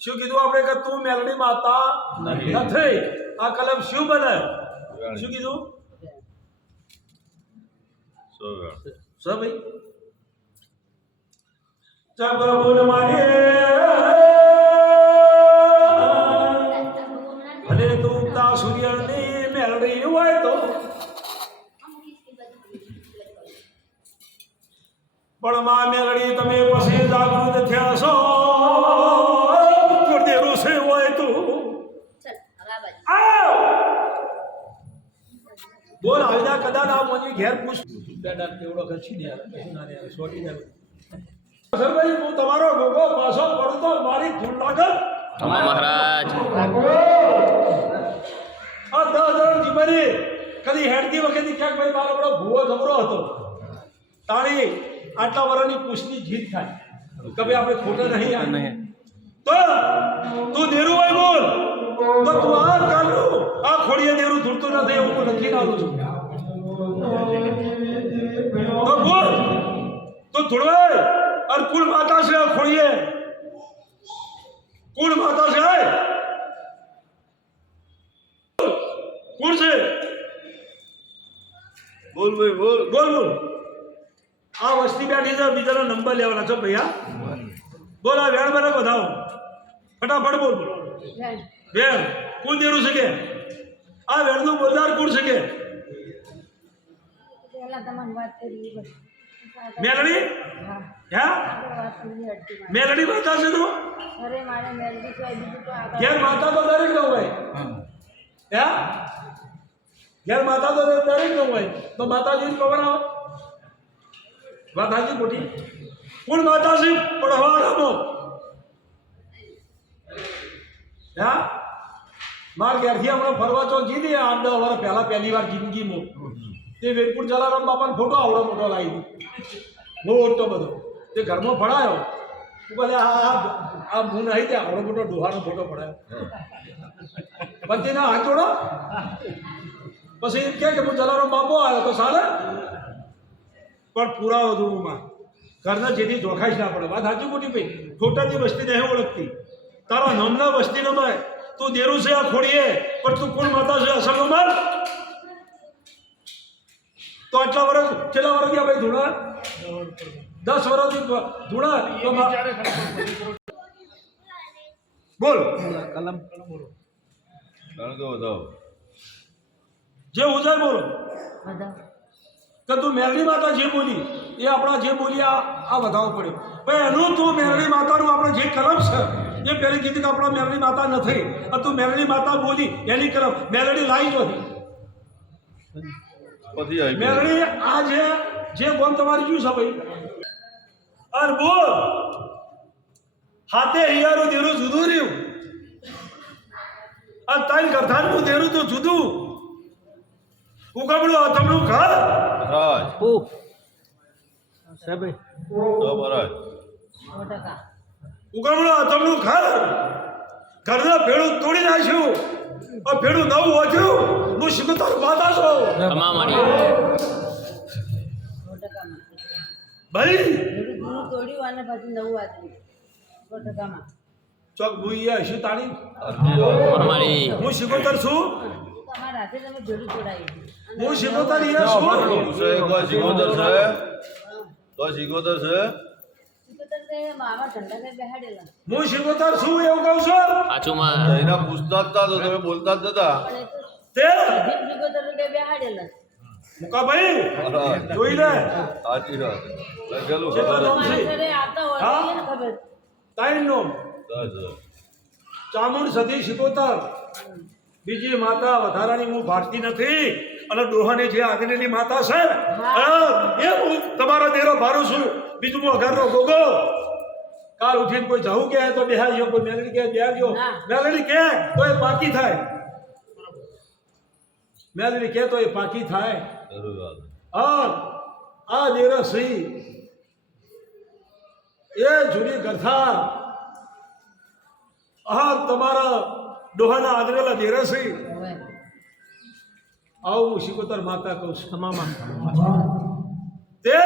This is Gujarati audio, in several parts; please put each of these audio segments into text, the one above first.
શું કીધું આપણે કે તું મેલડી માતા નથી? આ કલમ શું બને? શું કીધું? સો ભાઈ ચક્ર બોલ મારે ભલે તું ઉગતા સૂર્યની મેલડી હોય તો પણ માં મેલડી તમે પછી જાગૃત થયા છો દેરું છે હોય તો બોલ આવીના કદાચ આ મોની ઘેર પૂછ બેડા કેવડો ખર્ચી દે ના દે સોટી દે સરભાઈ હું તમારો ગોગો પાછો પડું તો મારી ધૂળ લાગે મહારાજ આ 10 જીવની કદી હેડતી વખતે ક્યાંક ભાઈ મારો બડો ભૂવો જબરો હતો તાળી આટલા વર્ષની પૂછની જીત થાય કે ભાઈ આપણે ખોટા નહીં તો તું દેરું હોય બોલ તો તું આ કાલું આ ખોડીએ દેરું ધૂળતું નથી એવું હું લખી નાખું છું તો બોલ તો ધૂળવાય और कुल माता से खोड़िए कुल माता से आए कुल से बोल भाई बोल बोल बोल आ वस्ती बैठी है बीजा नंबर लेवाना छो भैया बोल आ वेण बने बताओ फटाफट बोल वेण कुल देरू सके आ वेण नु बोलदार कुल सके પેલા તમને વાત કરી મેલડી क्या मेलडी माता से तो અરે મારે મેલડી તો બીજું તો આગળ ઘેર માતા તો દરેક ન હોય क्या ઘેર માતા તો દરેક ન હોય તો માતાજી ખબર આવે માતાજી મોટી કોણ માતાજી પડવાડાનો क्या માર ઘેરથી હમણાં ફરવા ચો જીધી 8-10 વર્ષ પહેલા પહેલી વાર જિંદગીમાં તે વીરપુર જલારામ બાપાનો ફોટો આવડો મોટો લાવી દીધો મોટો બધો તે ઘરમાં ફળાયો બોલે આ હું નહીં ત્યાં આવડો મોટો ડોહાનો ફોટો પડાયો પતિના હાથ જોડો પછી એમ કે હું જલારામ બાપો આવ્યો તો સાલે પણ પુરાવો ધૂળમાં ઘરના જેથી જોખાઈશ ના પડે વાત સાચું મોટી ભાઈ ખોટાની વસ્તી નહીં ઓળખતી તારા નામના વસ્તી ન મળે તું દેરું છે આ ખોડીએ પણ તું કોણ માતા છે અસલ નંબર તો આટલા વર્ષ કેટલા વર્ષ ગયા ભાઈ ધૂળા 10 વર્ષથી ધૂળા તો બોલ કલમ બોલો જે ઉજાય બોલો બધા કે તું મેલડી માતા જે બોલી એ આપણા જે બોલી આ વધાવો પડ્યો ભાઈ એનું તું મેલડી માતાનું આપણે જે કલમ છે એ પહેલી કીધી કે આપણા મેલડી માતા નથી અને તું મેલડી માતા બોલી એની કલમ મેલડી લાવી જોતી મેલડી આ જે ગોમ તમારી શું છે ભાઈ અને બોલ હાથે હિયારું દેરું જુદું રહ્યું અને તારી ગરધાનનું દેરું તો જુદું ઉગમણું અથમણું ઘર ઉગમણું અથમણું ઘર ઘરના ભેડું તોડી નાખ્યું ભેડું નવું વધ્યું હું શિકોતર માતા છું ભાઈ જૂનું તોડ્યું અને પછી નવું વાંચ્યું 100%માં ચોક ભૂઈએ હશે તાળી અમારી હું શિકોતર છું તમારા હાથે તમે જોડું તોડાવી હું શિકોતર અહીંયા છું સિકોતર તે મામા ઠંડા કઈ બેહાડેલા હું શિકોતર છું એવું કહું છું સાચું માં એના પૂછતા જ હતા તો તમે બોલતા જ નતા પણ એ તો તે સિકોતર કઈ બેહાડેલા મુકાભાઈ જોઈ લે સાચી વાત લખેલું કેટલા ખબર નામ છે? માણસોને આવતા હોય હા? એને ખબર તાઈન નોમ જ. ચામુંડ સતી શિકોતર બીજી માતા વધારાની હું ભારતી નથી અને ડોહાની જે આગળની માતા છે એ હું તમારા દેરો ભારું છું બીજું હું અઘારનો ગોગો કાલ ઉઠીને કોઈ જવું કહે તો બેહાજો કોઈ મેલડી કહે બેહાજો મેલડી કહે તો એ પાકી થાય મેલડી કહે તો એ પાકી થાય જરૂર વાત. આ દેરસી એ જૂની કથા તમારા ડોહાના આદરેલા દેરસી હવે આવું હું શિકોતર માતા કહું છું તે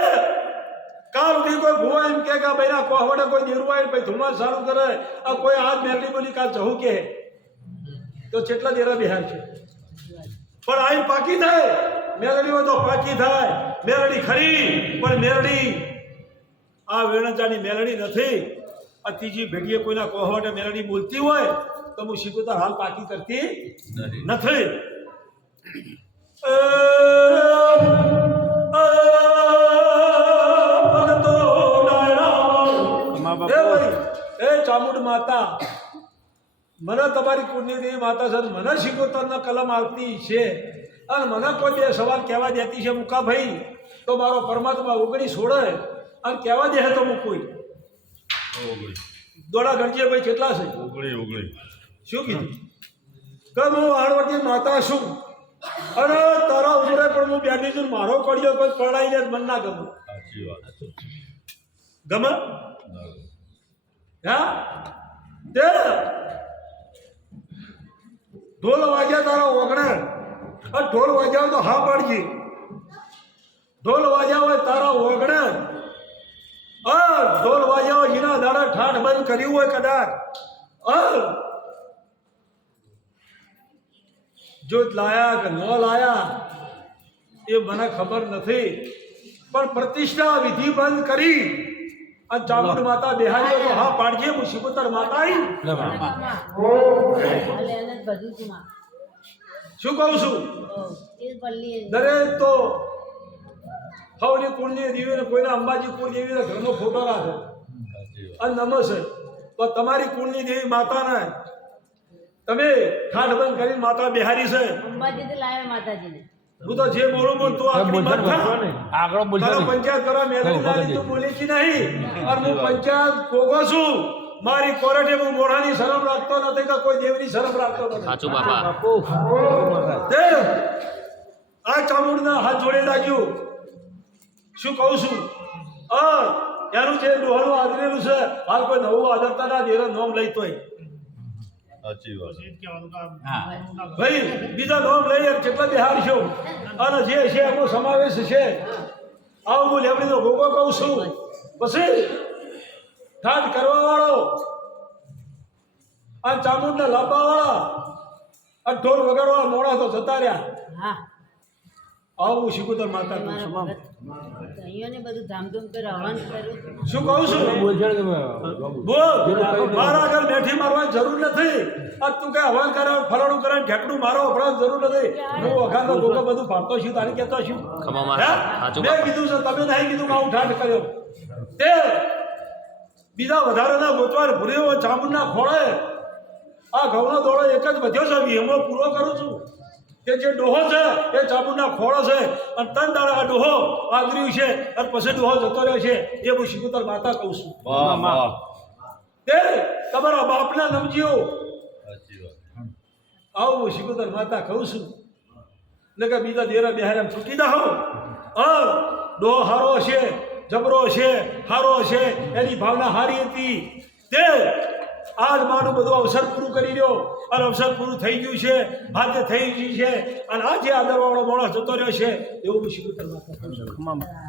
કાલ સુધી કોઈ ભૂવા એમ કે આ ભાઈ ના કોહવડે કોઈ દેરવાય પછી ધુમાડ સારું કરે આ કોઈ આજ મેરડી બોલી કાલ જવું કે તો કેટલા દેરા બિહાર છે પણ આઈ પાકી થાય મેરડી હોય તો પાકી થાય મેરડી ખરી પણ મેરડી આ વેણચાની મેલડી નથી આ ત્રીજી ભેટીએ કોઈના કોહવટે મેલડી બોલતી હોય તો હું શીખું હાલ પાકી કરતી નથી એ ચામુંડ માતા મને તમારી કુળની દેવી માતા છે મને શીખોતરના કલમ આવતી છે અને મને કોઈ બે સવાલ કહેવા દેતી છે મુકા ભાઈ તો મારો પરમાત્મા ઓગણી છોડે અને કહેવા દે તો હું કોઈ દોડા ગણજે ભાઈ કેટલા છે શું કીધું કે હું આડવટી માતા છું અને તારા ઉમરે પણ હું બેઠી છું મારો કડિયો કોઈ પડાઈ જાય મન ના ગમે ગમે હા તે ઢોલ વાગ્યા તારા ઓગણે અને ઢોલ વાગ્યા હોય તો હા પાડજી ઢોલ વાગ્યા હોય તારા ઓગણે ઢોલ વાગ્યા હોય જેના દાડા ઠાઠ બંધ કર્યું હોય કદાચ જો લાયા કે ન લાયા એ મને ખબર નથી પણ પ્રતિષ્ઠા વિધિ બંધ કરી અને ચામુંડ માતા બેહાડી તો હા પાડજે હું શિકોતર માતા શું કહું છું દરેક તો હવની કુળની દેવી કોઈના અંબાજી કુળ દેવી ઘરનો ફોટો રાખે અને નમસે તો તમારી કુળની દેવી માતાને તમે ઠાઠ બંધ કરીને માતા બિહારી છે અંબાજીથી લાવ્યા માતાજીને હું તો જે બોલું બોલ તું આપણી વાત આગળ બોલ પંચાયત કરવા મેં તું બોલી કે નહીં અને હું પંચાયત ભોગો છું મારી કોરટે હું મોઢાની શરમ રાખતો નથી કે કોઈ દેવની શરમ રાખતો નથી સાચું બાપા દેવ આ ચામુંડના હાથ જોડે રાખ્યું શું કહું છું એનું જે ડોહાનું આદરેલું છે હાલ કોઈ નવું આદરતા ના દેરો નોમ લઈ તોય ભાઈ બીજા નોમ લઈ કેટલા બિહાર છો અને જે છે એનો સમાવેશ છે આવું હું લેવડીનો ભોગો કહું છું પછી ઠાઠ કરવા વાળો આ ચામુંડને લાવવા વાળા આ ઢોલ વગાડવા મોડા તો જતા રહ્યા આવું શિકોતર માતા બધું ધામધૂમ કરી હવન કર્યું શું કહું છું બોલ મારા આગળ બેઠી મારવાની જરૂર નથી આ તું કે હવન કરે ફલાણું કરે ઢેકડું મારો વપરાવાની જરૂર નથી હું વઘારનો ભોગો બધું ભાળતો છું તારી કહેતો છું મેં કીધું છે તમે નહીં કીધું કે હું ઠાઠ કર્યો તે બીજા વધારાના ગોતવાર ભૂર્યો ચામુંડના ખોળે આ ઘઉંનો દોડો એક જ વધ્યો છે એમાં પૂરો કરું છું કે જે ડોહો છે એ ચામુંડના ખોળો છે અને ત્રણ દાડા આ ડોહો આદર્યું છે અને પછી ડોહો જતો રહ્યો છે એ હું શિકોતર માતા કહું છું તે તમારા બાપના નમજીઓ આવું હું શિકોતર માતા કહું છું એટલે કે બીજા દેરા બિહાર છૂટી દો ડોહો હારો હશે જબરો છે હારો છે એની ભાવના હારી હતી તે આજ મારું બધું અવસર પૂરું કરી રહ્યો અને અવસર પૂરું થઈ ગયું છે હાથે થઈ ગયું છે અને આજે આદરવાળો માણસ જતો રહ્યો છે એવું શિકોતર માતા